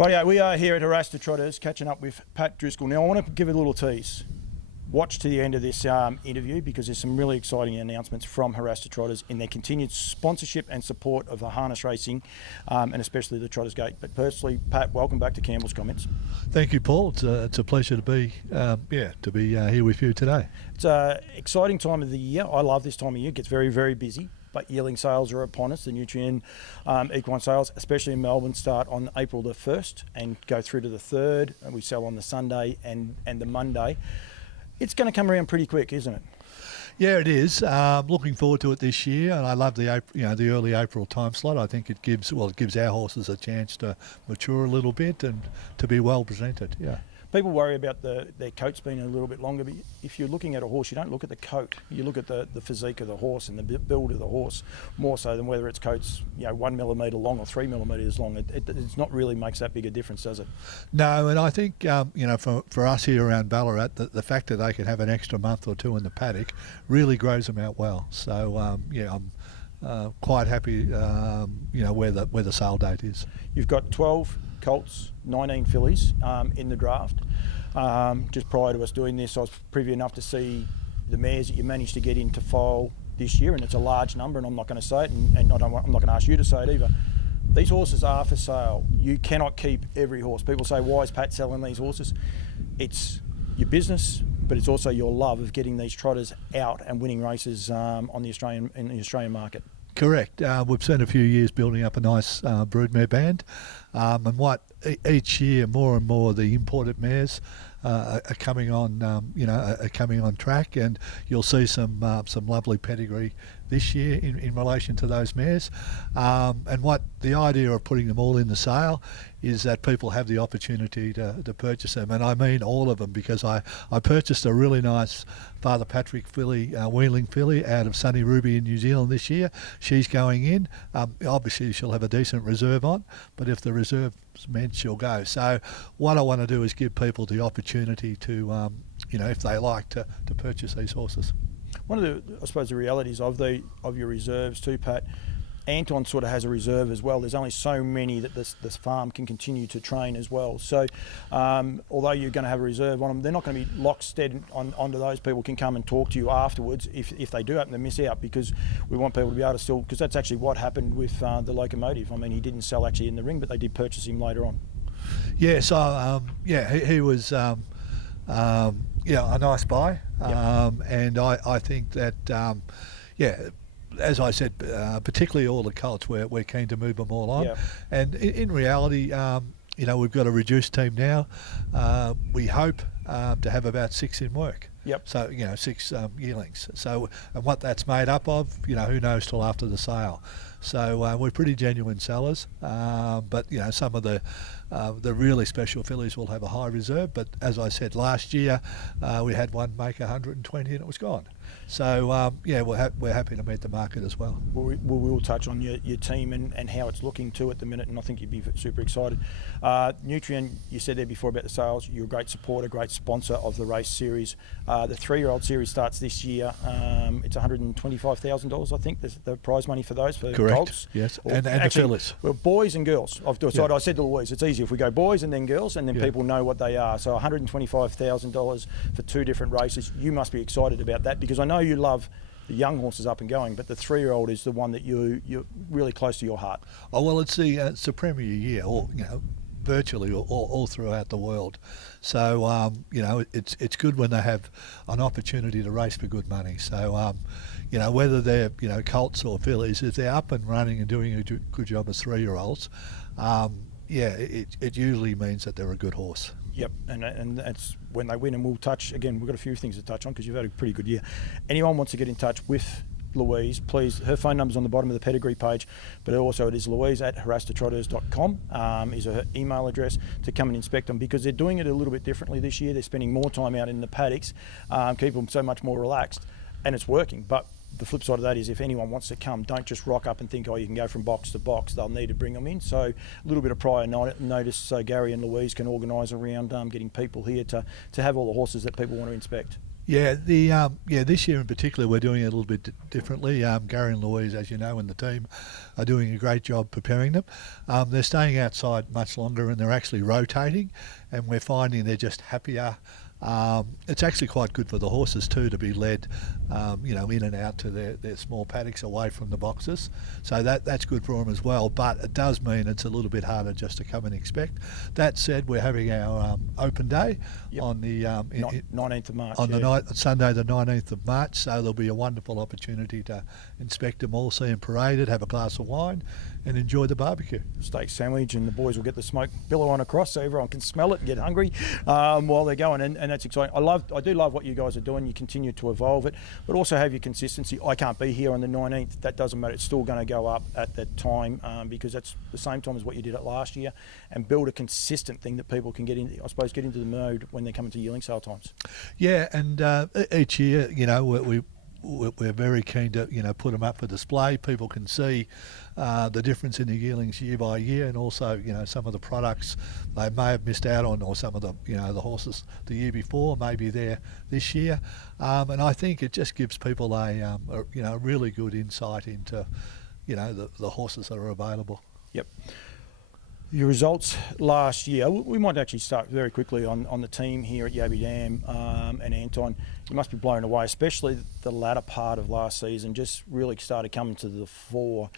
Rightio, we are here at Haras Trotters catching up with Pat Driscoll. Now I want to give a little tease. Watch to the end of this interview because there's some really exciting announcements from Haras Trotters in their continued sponsorship and support of the harness racing and especially the Trotters Gate. But personally, Pat, welcome back to Campbell's Comments. Thank you, Paul. It's a pleasure to be here with you today. It's an exciting time of the year. I love this time of year. It gets very, very busy. But yearling sales are upon us. The Nutrien Equine sales, especially in Melbourne, start on April the 1st and go through to the 3rd. And we sell on the Sunday and the Monday. It's going to come around pretty quick, isn't it? Yeah, it is. Looking forward to it this year, and I love the early April time slot. I think it gives our horses a chance to mature a little bit and to be well presented. Yeah. People worry about their coats being a little bit longer, but if you're looking at a horse, you don't look at the coat. You look at the physique of the horse and the build of the horse more so than whether its coat's 1 millimetre long or 3 millimetres long. It's not really makes that big a difference, does it? No, and I think for us here around Ballarat, the fact that they can have an extra month or two in the paddock really grows them out well. So I'm quite happy where the sale date is. You've got 12 colts, 19 fillies in the draft. Just prior to us doing this, I was privy enough to see the mares that you managed to get into foal this year, and it's a large number, and I'm not going to say it, and I'm not going to ask you to say it either. These horses are for sale. You cannot keep every horse. People say, why is Pat selling these horses? It's your business, but it's also your love of getting these trotters out and winning races in the Australian market. Correct. We've spent a few years building up a nice broodmare band, and each year more and more the imported mares are coming on track, and you'll see some lovely pedigree this year in relation to those mares. And what the idea of putting them all in the sale is that people have the opportunity to purchase them, and I mean all of them, because I purchased a really nice Father Patrick filly, Yearling filly out of Sunny Ruby in New Zealand this year. She's going in. Obviously she'll have a decent reserve on, but if the reserve's meant, she'll go. So what I want to do is give people the opportunity to, if they like, to purchase these horses. One of the realities of your reserves too, Pat, Anton sort of has a reserve as well. There's only so many that this farm can continue to train as well. So although you're going to have a reserve on them, they're not going to be lockstead onto those. People can come and talk to you afterwards if they do happen to miss out, because we want people to be able to still, because that's actually what happened with the Locomotive. I mean, he didn't sell actually in the ring, but they did purchase him later on. Yeah, so he was a nice buy. Yep. And I think that as I said, particularly all the colts, we're keen to move them all on. Yep. And in reality, we've got a reduced team now. We hope to have about 6 in work. Yep. So 6 yearlings. So, and what that's made up of, who knows till after the sale. So we're pretty genuine sellers, but some of the really special fillies will have a high reserve. But as I said, last year we had one make 120 and it was gone. So we're happy to meet the market as well. We will touch on your team and how it's looking too at the minute, and I think you'd be super excited. Nutrien, you said there before about the sales. You're a great supporter, great sponsor of the race series. The 3-year-old series starts this year. It's $125,000, I think, the prize money for those for Correct. colts. Yes, and the fillies. Well, boys and girls. I've decided. Yeah. I said to Louise, it's easy if we go boys and then girls, and then people know what they are. So $125,000 for 2 different races. You must be excited about that, because I know you love the young horses up and going, but the 3-year-old is the one that you're really close to your heart. Oh well, it's the premier year, virtually all throughout the world. So it's good when they have an opportunity to race for good money. So whether they're colts or fillies, if they're up and running and doing a good job as 3-year-olds, it usually means that they're a good horse. Yep, and that's when they win, and we'll touch, again, we've got a few things to touch on because you've had a pretty good year. Anyone wants to get in touch with Louise, please, her phone number's on the bottom of the pedigree page, but also it is louise@harastotrotters.com is her email address to come and inspect them, because they're doing it a little bit differently this year. They're spending more time out in the paddocks, keep them so much more relaxed, and it's working. But the flip side of that is, if anyone wants to come, don't just rock up and think, you can go from box to box. They'll need to bring them in. So a little bit of prior notice so Gary and Louise can organise around getting people here to have all the horses that people want to inspect. Yeah, this year in particular we're doing it a little bit differently. Gary and Louise, as you know, and the team are doing a great job preparing them. They're staying outside much longer and they're actually rotating, and we're finding they're just happier. It's actually quite good for the horses too to be led, in and out to their small paddocks away from the boxes. So that's good for them as well. But it does mean it's a little bit harder just to come and inspect. That said, we're having our open day on the 19th of March. On the night, Sunday the 19th of March. So there'll be a wonderful opportunity to inspect them all, see them paraded, have a glass of wine, and enjoy the barbecue. Steak sandwich, and the boys will get the smoked billow on across so everyone can smell it and get hungry while they're going. And that's exciting. I do love what you guys are doing. You continue to evolve it, but also have your consistency. I can't be here on the 19th. That doesn't matter. It's still going to go up at that time because that's the same time as what you did at last year, and build a consistent thing that people can get into the mode when they're coming to yearling sale times. Yeah, and each year, we're very keen to put them up for display. People can see the difference in the yearlings year by year, and also some of the products they may have missed out on, or some of the the horses the year before may be there this year, and I think it just gives people a really good insight into the horses that are available. Yep. Your results last year, we might actually start very quickly on the team here at Yabby Dam and Anton. You must be blown away, especially the latter part of last season, just really started coming to the fore,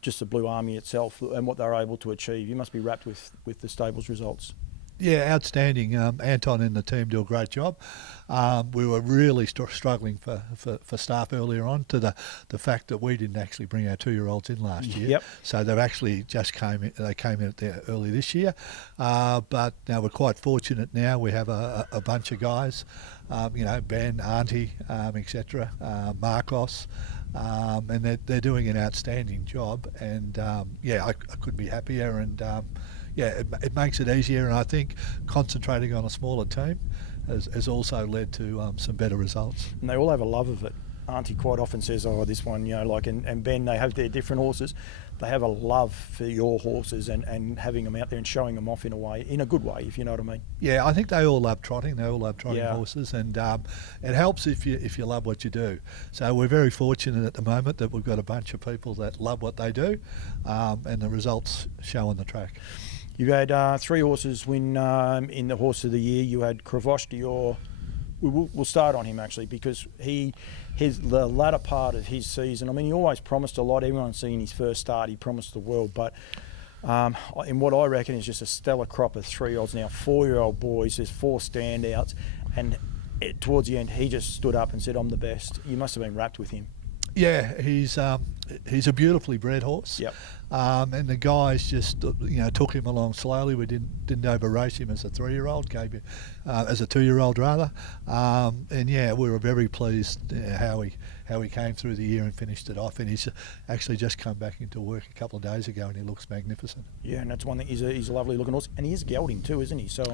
just the Blue Army itself and what they were able to achieve. You must be wrapped with the stable's results. Yeah, outstanding. Anton and the team do a great job. We were really struggling for staff earlier on, to the fact that we didn't actually bring our 2-year-olds in last year. Yep. So they've actually just came in there early this year. But now we're quite fortunate now. We have a bunch of guys, Ben, Auntie, etc., Marcos, and they're doing an outstanding job. And I couldn't be happier. And it makes it easier, and I think concentrating on a smaller team has also led to some better results. And they all have a love of it. Auntie quite often says, this one, and Ben, they have their different horses. They have a love for your horses and having them out there and showing them off in a good way, if you know what I mean. Yeah, I think they all love trotting. They all love trotting horses, and it helps if you love what you do. So we're very fortunate at the moment that we've got a bunch of people that love what they do, and the results show on the track. You had 3 horses win in the Horse of the Year. You had Cravosh Dior. We'll start on him actually, because the latter part of his season, he always promised a lot. Everyone's seen his first start, he promised the world, but in what I reckon is just a stellar crop of 3-year-olds now, 4-year-old boys. There's 4 standouts, and towards the end he just stood up and said, "I'm the best." You must have been wrapped with him. Yeah, he's a beautifully bred horse. Yep. And the guys just took him along slowly. We didn't over race him as a 3-year-old, gave him as a 2-year-old rather. We were very pleased how he came through the year and finished it off. And he's actually just come back into work a couple of days ago, and he looks magnificent. Yeah, and that's one thing. He's a lovely looking horse, and he is gelding too, isn't he? So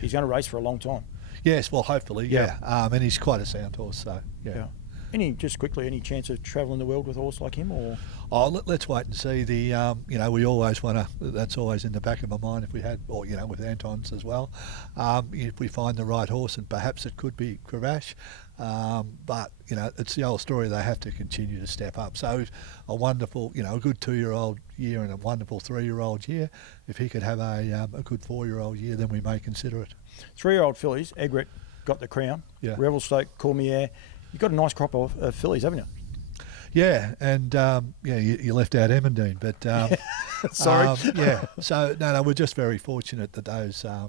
he's going to race for a long time. Yes, well, hopefully, yeah. And he's quite a sound horse, so yeah. Any chance of travelling the world with a horse like him, or? Oh, let's wait and see. We always want to. That's always in the back of my mind. If we had, or with Anton's as well, if we find the right horse, and perhaps it could be Cravash, but it's the old story. They have to continue to step up. So, a wonderful, a good 2-year-old year and a wonderful 3-year-old year. If he could have a good 4-year-old year, then we may consider it. 3-year-old fillies. Egret got the crown. Yeah. Revelstoke, Cormier. You've got a nice crop of fillies, haven't you? Yeah, and you left out Emmendine, but sorry. So no, we're just very fortunate that those a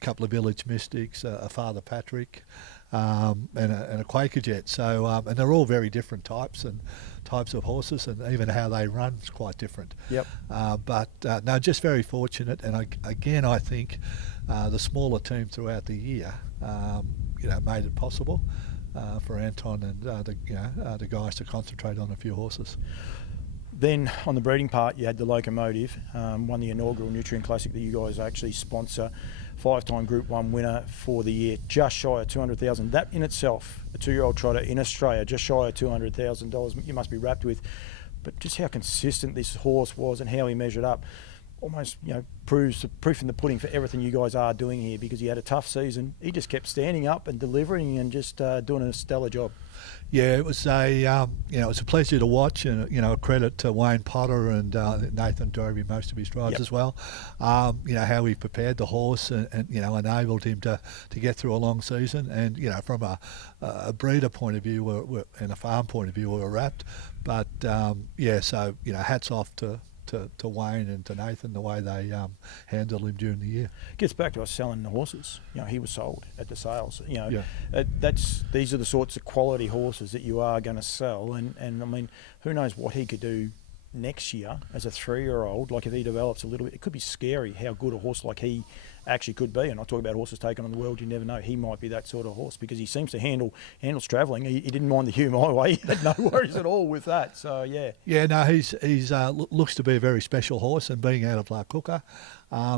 couple of Village Mystics, a Father Patrick, and a Quaker Jet. So and they're all very different types of horses, and even how they run is quite different. Yep. No, just very fortunate, and I think the smaller team throughout the year, made it possible for Anton and the guys to concentrate on a few horses. Then on the breeding part, you had the Locomotive, won the inaugural Nutrien Classic that you guys actually sponsor, 5-time Group 1 winner for the year, just shy of $200,000. That in itself, a 2-year-old trotter in Australia, just shy of $200,000. You must be wrapped with, but just how consistent this horse was and how he measured up. almost, proves the proof in the pudding for everything you guys are doing here, because he had a tough season. He just kept standing up and delivering and just doing a stellar job. Yeah, it was it was a pleasure to watch, and a credit to Wayne Potter and Nathan drove him most of his drives as well. How he prepared the horse and enabled him to get through a long season. And from a breeder point of view and a farm point of view, we were wrapped. But so hats off to Wayne and to Nathan, the way they handled him during the year. Gets back to us selling the horses. He was sold at the sales. These are the sorts of quality horses that you are going to sell. And I mean, who knows what he could do next year as a 3-year-old. Like, if he develops a little bit, it could be scary how good a horse like he actually could be. And I talk about horses taken on the world, you never know. He might be that sort of horse, because he seems to handles travelling. He didn't mind the Hume Highway. He had no worries at all with that. So he's looks to be a very special horse, and being out of La Cuca,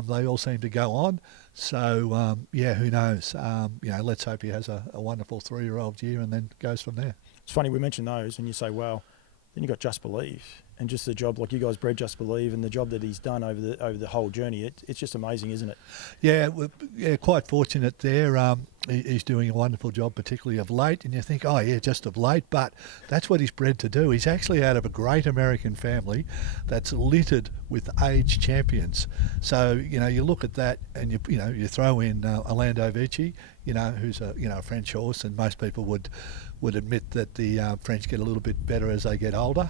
they all seem to go on. So who knows? Let's hope he has a wonderful 3-year-old year and then goes from there. It's funny we mention those, and you say, well, then you got Just Believe, and just the job, like you guys bred Just Believe, and the job that he's done over the whole journey. It's just amazing, isn't it? Yeah, quite fortunate there. He's doing a wonderful job, particularly of late, and you think, oh yeah, just of late, but that's what he's bred to do. He's actually out of a great American family that's littered with age champions. So you look at that, and you throw in Orlando Vici, who's a French horse, and most people would admit that the French get a little bit better as they get older.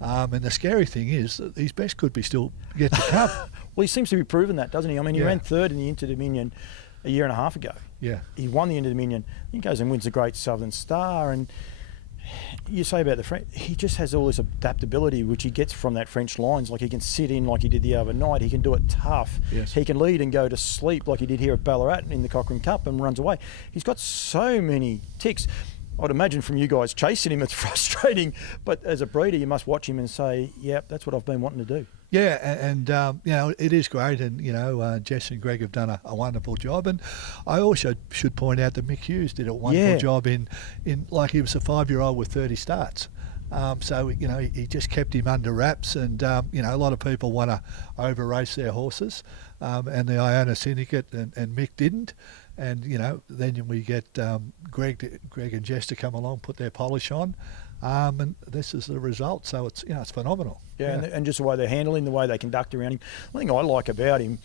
And the scary thing is that his best could be still yet to come. Well, he seems to be proving that, doesn't he? I mean, he ran third in the Inter-Dominion a year and a half ago. Yeah. He won the Inter-Dominion. He goes and wins the Great Southern Star. And you say about the French, he just has all this adaptability, which he gets from that French lines. Like, he can sit in like he did the other night. He can do it tough. Yes. He can lead and go to sleep like he did here at Ballarat in the Cochrane Cup and runs away. He's got so many ticks. I'd imagine from you guys chasing him, it's frustrating. But as a breeder, you must watch him and say, yep, that's what I've been wanting to do. Yeah, and it is great, and Jess and Greg have done a wonderful job. And I also should point out that Mick Hughes did a wonderful job in like, he was a 5-year-old with 30 starts. So he just kept him under wraps, and a lot of people want to over race their horses, and the Iona Syndicate and Mick didn't. And then we get Greg and Jess to come along, put their polish on, and this is the result. So it's it's phenomenal. Yeah. And just the way they're handling, the way they conduct around him. One thing I like about him,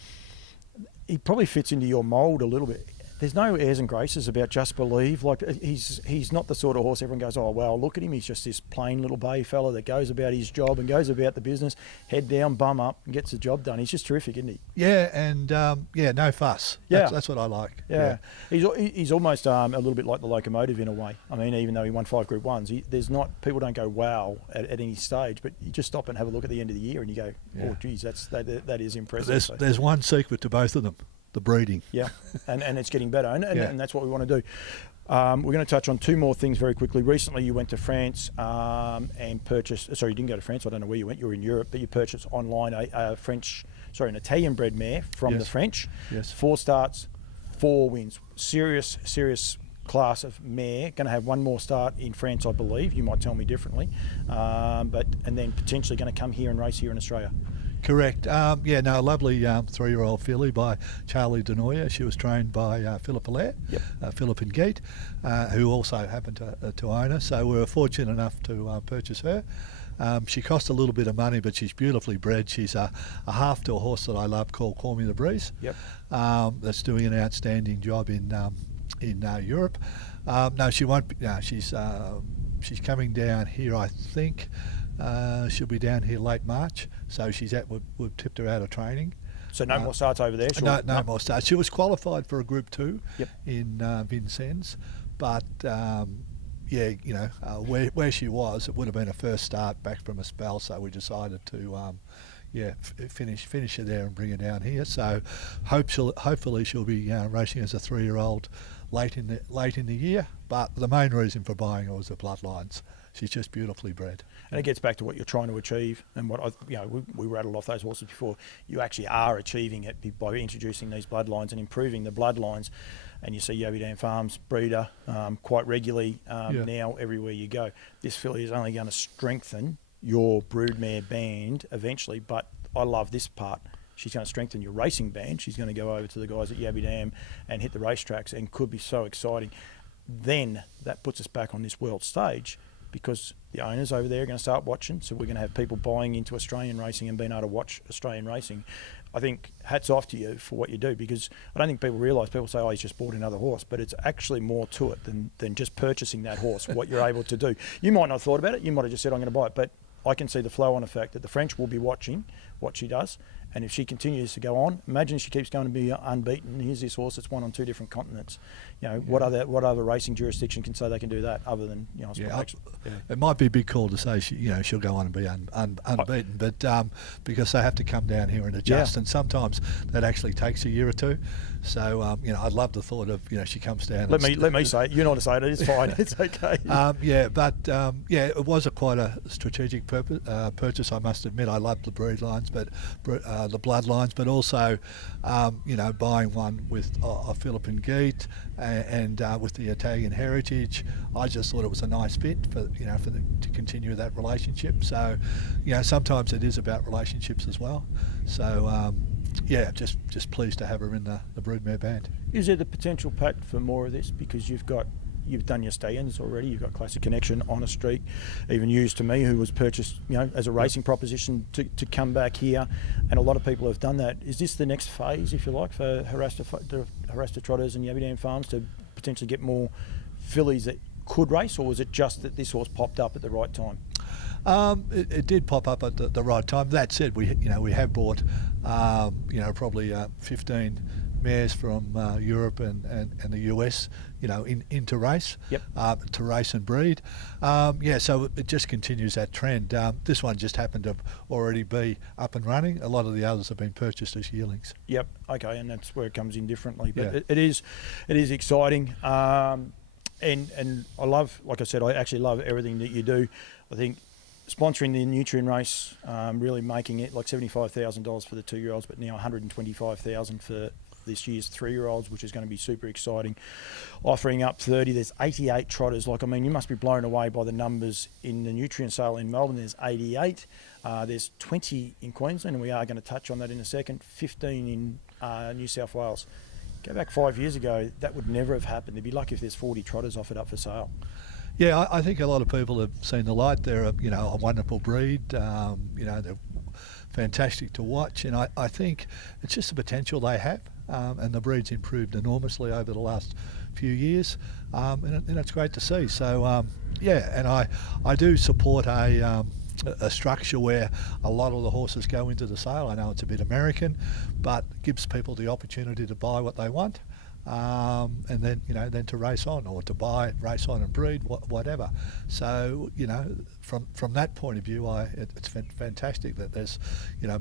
he probably fits into your mould a little bit. There's no airs and graces about Just Believe. Like, he's not the sort of horse everyone goes, oh, well, look at him. He's just this plain little bay fella that goes about his job and goes about the business, head down, bum up, and gets the job done. He's just terrific, isn't he? Yeah, and no fuss. That's what I like. Yeah. He's almost a little bit like the Locomotive in a way. I mean, even though he won 5 Group 1s, people don't go wow at any stage, but you just stop and have a look at the end of the year and you go, oh, geez, that is impressive. There's one secret to both of them. The breeding. Yeah, and it's getting better, and that's what we want to do. We're going to touch on 2 more things very quickly. Recently you went to France and purchased, sorry, you didn't go to France, I don't know where you went, you were in Europe, but you purchased online an Italian bred mare from the French. Yes. 4 starts, 4 wins. Serious class of mare. Going to have 1 more start in France, I believe. You might tell me differently. And then potentially going to come here and race here in Australia. Correct. A lovely 3-year-old filly by Charlie Denoyer. She was trained by Philip Allaire, Philip and Geet, who also happened to own her. So we were fortunate enough to purchase her. She cost a little bit of money, but she's beautifully bred. She's a half to a horse that I love called Call Me the Breeze. Yep. That's doing an outstanding job in Europe. No, she won't be. No, she's coming down here, I think. She'll be down here late March, so we've tipped her out of training. So no more starts over there? No more starts. She was qualified for a Group 2 in Vincennes, but where she was, it would have been a first start back from a spell, so we decided to finish her there and bring her down here. So hopefully she'll be racing as a 3-year-old late in the year, but the main reason for buying her was the bloodlines. She's just beautifully bred. And it gets back to what you're trying to achieve, and what we rattled off those horses before. You actually are achieving it by introducing these bloodlines and improving the bloodlines. And you see Yabby Dam Farms breeder quite regularly now everywhere you go. This filly is only going to strengthen your broodmare band eventually, but I love this part. she's going to strengthen your racing band. She's going to go over to the guys at Yabby Dam and hit the racetracks, and could be so exciting. Then that puts us back on this world stage, because the owners over there are going to start watching. So we're going to have people buying into Australian racing and being able to watch Australian racing. I think hats off to you for what you do, because I don't think people realise, people say, oh, he's just bought another horse, but it's actually more to it than just purchasing that horse, what you're able to do. You might not have thought about it, you might have just said, I'm going to buy it, but I can see the flow on the fact that the French will be watching what she does, and if she continues to go on, imagine she keeps going to be unbeaten. Here's this horse that's won on 2 different continents. You know, Yeah. what other racing jurisdiction can say they can do that other than, you know, It might be a big call to say she'll go on and be unbeaten, but because they have to come down here and adjust, and sometimes that actually takes a year or two. So I love the thought of she comes down. Let me say it. You're not to say it. It's fine. It's okay. It was quite a strategic purchase. I must admit, I love the Bloodlines, but the Bloodlines, but also buying one with a Philip and Geet and with the Italian heritage. I just thought it was a nice fit to continue that relationship. So sometimes it is about relationships as well. So just pleased to have her in the broodmare band. Is there the potential, Pat, for more of this? Because you've done your stallions already. You've got Classic Connection, Honor Streak, even used to me, who was purchased, as a racing proposition to come back here, and a lot of people have done that. Is this the next phase, if you like, for Haras Trotters and Yabby Dam Farms to potentially get more fillies that could race, or was it just that this horse popped up at the right time? It did pop up at the right time. That said, we have bought probably 15 mares from Europe and the US, into race, to race and breed. So it just continues that trend. This one just happened to already be up and running. A lot of the others have been purchased as yearlings. Yep. Okay, and that's where it comes in differently. But it is exciting. And I love, like I said, I actually love everything that you do. I think sponsoring the Nutrien race, really making it like $75,000 for the 2-year-olds, but now $125,000 for this year's 3-year-olds, which is going to be super exciting. Offering up 30, there's 88 trotters. You must be blown away by the numbers in the Nutrien sale in Melbourne. There's 88. There's 20 in Queensland, and we are going to touch on that in a second. 15 in New South Wales. Go back 5 years ago, that would never have happened. They'd be lucky if there's 40 trotters offered up for sale. Yeah, I think a lot of people have seen the light. They're a wonderful breed. They're fantastic to watch, and I think it's just the potential they have. And the breed's improved enormously over the last few years, and it's great to see. So and I do support a structure where a lot of the horses go into the sale. I know it's a bit American, but gives people the opportunity to buy what they want. And then to race on, or to buy, race on and breed, whatever. So from that point of view, it's fantastic that there's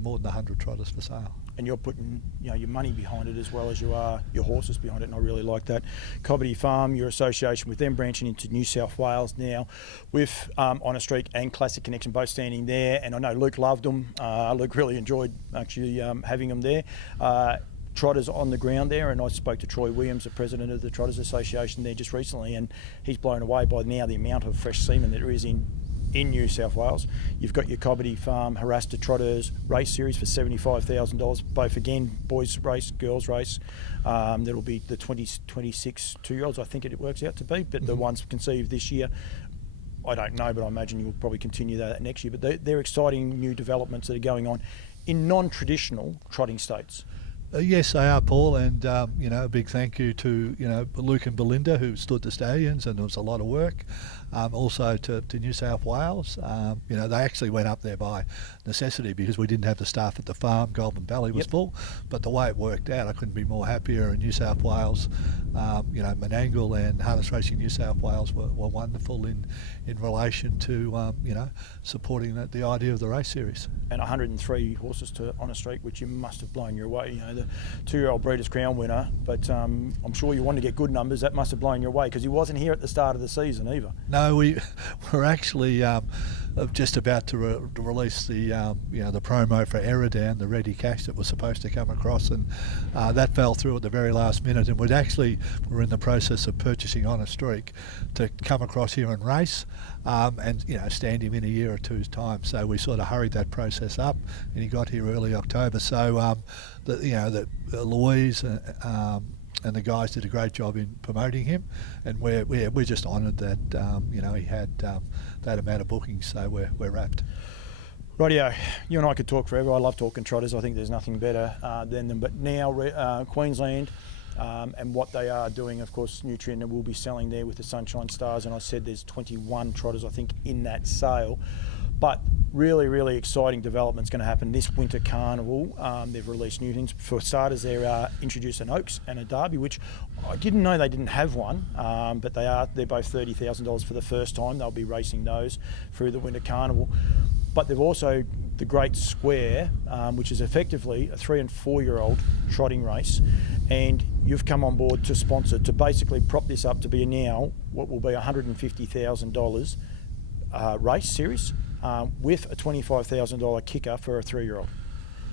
more than 100 trotters for sale. And you're putting your money behind it as well as you are your horses behind it, and I really like that. Cobbity Farm, your association with them, branching into New South Wales now, with Honor Streak and Classic Connection both standing there, and I know Luke loved them. Luke really enjoyed actually having them there. Trotters on the ground there, and I spoke to Troy Williams, the president of the Trotters Association there just recently, and he's blown away by now the amount of fresh semen that there is in New South Wales. You've got your Cobbity Farm Haras Trotters race series for $75,000, both again boys race, girls race. That'll be the 26 2-year-olds, I think it works out to be, but the ones conceived this year, I don't know, but I imagine you'll probably continue that next year. But they're exciting new developments that are going on in non-traditional trotting states. Yes, they are, Paul, and a big thank you to Luke and Belinda, who stood the stallions, and there was a lot of work. Also to New South Wales, they actually went up there by necessity because we didn't have the staff at the farm. Golden Valley was full, but the way it worked out, I couldn't be more happier. And New South Wales, Menangle and Haras Racing New South Wales were wonderful in relation to supporting the idea of the race series. And 103 horses to Honor Streak, which you must have blown your way. The 2-year-old Breeders' Crown winner, but I'm sure you wanted to get good numbers. That must have blown your way because he wasn't here at the start of the season either. No, we're actually just about to release the the promo for Eridan, the ready cash that was supposed to come across, and that fell through at the very last minute, and we're in the process of purchasing On a Streak to come across here and race, and stand him in a year or two's time. So we sort of hurried that process up, and he got here early October. So Louise and the guys did a great job in promoting him, and we're just honoured that he had that amount of bookings. So we're wrapped. Rightio, you and I could talk forever. I love talking trotters. I think there's nothing better than them. But now Queensland and what they are doing, of course, Nutrien will be selling there with the Sunshine Stars, and I said there's 21 trotters, I think, in that sale. But really, really exciting development's going to happen this winter carnival. They've released new things. For starters, they're introduced an Oaks and a Derby, which I didn't know they didn't have one, but they're both $30,000 for the first time. They'll be racing those through the winter carnival. But they've also the Great Square, which is effectively a 3 and 4 year old trotting race, and you've come on board to sponsor, to basically prop this up to be now what will be $150,000 race series. With a $25,000 kicker for a 3-year-old.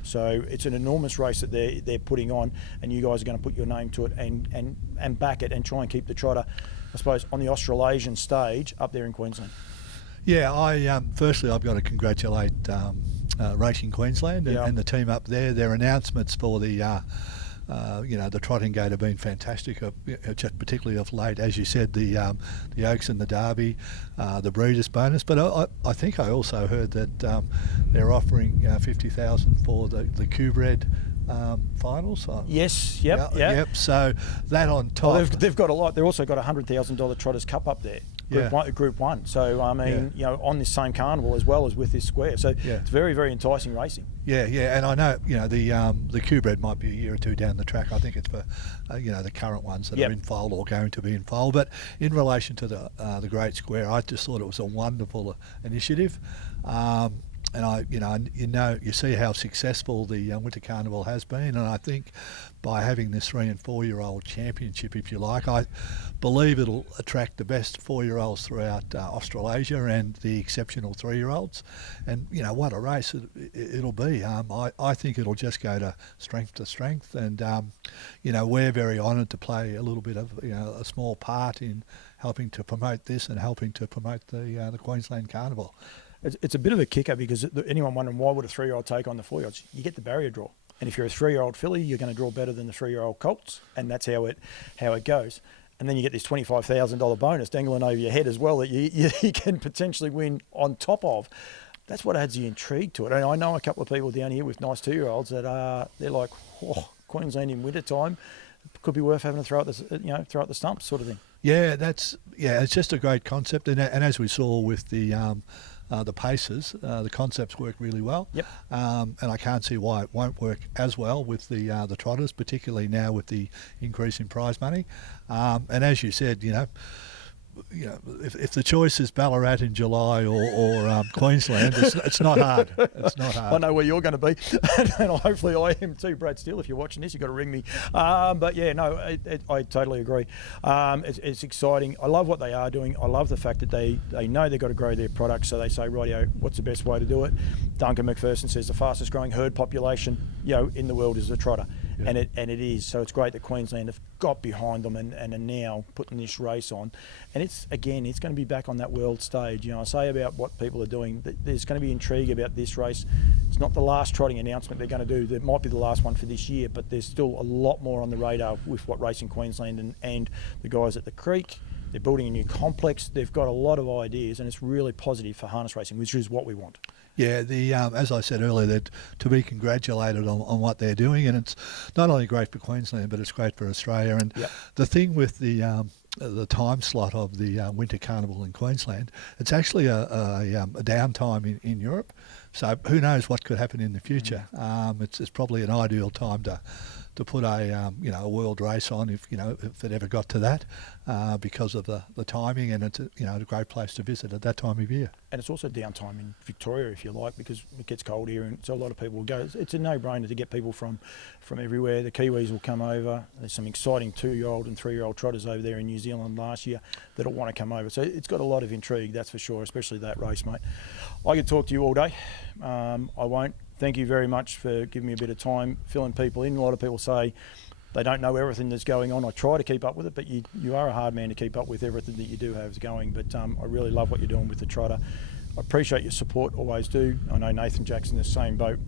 So it's an enormous race that they're putting on, and you guys are going to put your name to it and back it and try and keep the trotter, I suppose, on the Australasian stage up there in Queensland. Yeah, firstly I've got to congratulate Racing Queensland and the team up there. Their announcements for the trotting gate have been fantastic, just particularly of late. As you said, the Oaks and the Derby, the Breeders' Bonus. But I think I also heard that they're offering $50,000 for the Q-Bred finals. Yes, yep. So that on top. Well, they've got a lot. They've also got a $100,000 Trotters Cup up there. Group one. So I mean, on this same carnival as well as with this square. So it's very, very enticing racing. Yeah, and I know the Q-Bred might be a year or two down the track. I think it's for the current ones that are in foal or going to be in foal. But in relation to the Great Square, I just thought it was a wonderful initiative. And you see how successful the Winter Carnival has been, and I think by having this 3 and 4 year old championship, if you like, I believe it'll attract the best 4-year-olds throughout Australasia and the exceptional 3-year-olds. And what a race it'll be. I think it'll just go to strength, and we're very honoured to play a little bit of a small part in helping to promote this and helping to promote the Queensland Carnival. It's a bit of a kicker, because anyone wondering why would a 3-year-old take on the 4-year-olds? You get the barrier draw, and if you're a 3-year-old filly, you're going to draw better than the 3-year-old colts, and that's how it goes. And then you get this $25,000 bonus dangling over your head as well that you can potentially win on top of. That's what adds the intrigue to it. And I know a couple of people down here with nice 2-year-olds that they're like, Queensland in winter time could be worth having to throw at the stumps, sort of thing. Yeah, it's just a great concept, and as we saw with the paces, the concepts work really well. Yep. And I can't see why it won't work as well with the trotters, particularly now with the increase in prize money. And as you said, if the choice is Ballarat in July or Queensland, it's not hard. It's not hard. I know where you're going to be, and hopefully I am too, Brad Steele. If you're watching this, you've got to ring me. But yeah, no, I totally agree. It's exciting. I love what they are doing. I love the fact that they know they've got to grow their product, so they say, rightio, what's the best way to do it? Duncan McPherson says the fastest growing herd population in the world is the trotter. Yeah. And it is. So it's great that Queensland have got behind them and are now putting this race on. And it's going to be back on that world stage. I say about what people are doing, there's going to be intrigue about this race. It's not the last trotting announcement they're going to do. That might be the last one for this year, but there's still a lot more on the radar with what Racing Queensland and the guys at the Creek. They're building a new complex. They've got a lot of ideas, and it's really positive for harness racing, which is what we want. Yeah, as I said earlier, they're to be congratulated on what they're doing, and it's not only great for Queensland, but it's great for Australia. And the thing with the time slot of the Winter Carnival in Queensland, it's actually a downtime in Europe. So who knows what could happen in the future? It's probably an ideal time put a a world race on if if it ever got to that, because of the timing, and it's a great place to visit at that time of year. And it's also downtime in Victoria, if you like, because it gets cold here, and so a lot of people will go. It's a no-brainer to get people from everywhere. The Kiwis will come over. There's some exciting 2-year-old and 3-year-old trotters over there in New Zealand last year that'll want to come over. So it's got a lot of intrigue, that's for sure, especially that race, mate. I could talk to you all day. I won't. Thank you very much for giving me a bit of time, filling people in. A lot of people say they don't know everything that's going on. I try to keep up with it, but you are a hard man to keep up with everything that you do have going. But I really love what you're doing with the trotter. I appreciate your support, always do. I know Nathan Jackson, the same boat.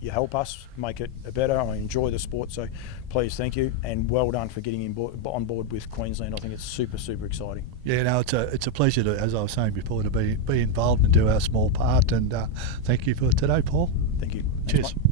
You help us make it better. I enjoy the sport, so please thank you, and well done for getting on board with Queensland. I think it's super, super exciting. Yeah, no, it's a pleasure to, as I was saying before, to be involved and do our small part. And thank you for today, Paul. Thank you. Cheers. Thanks, mate.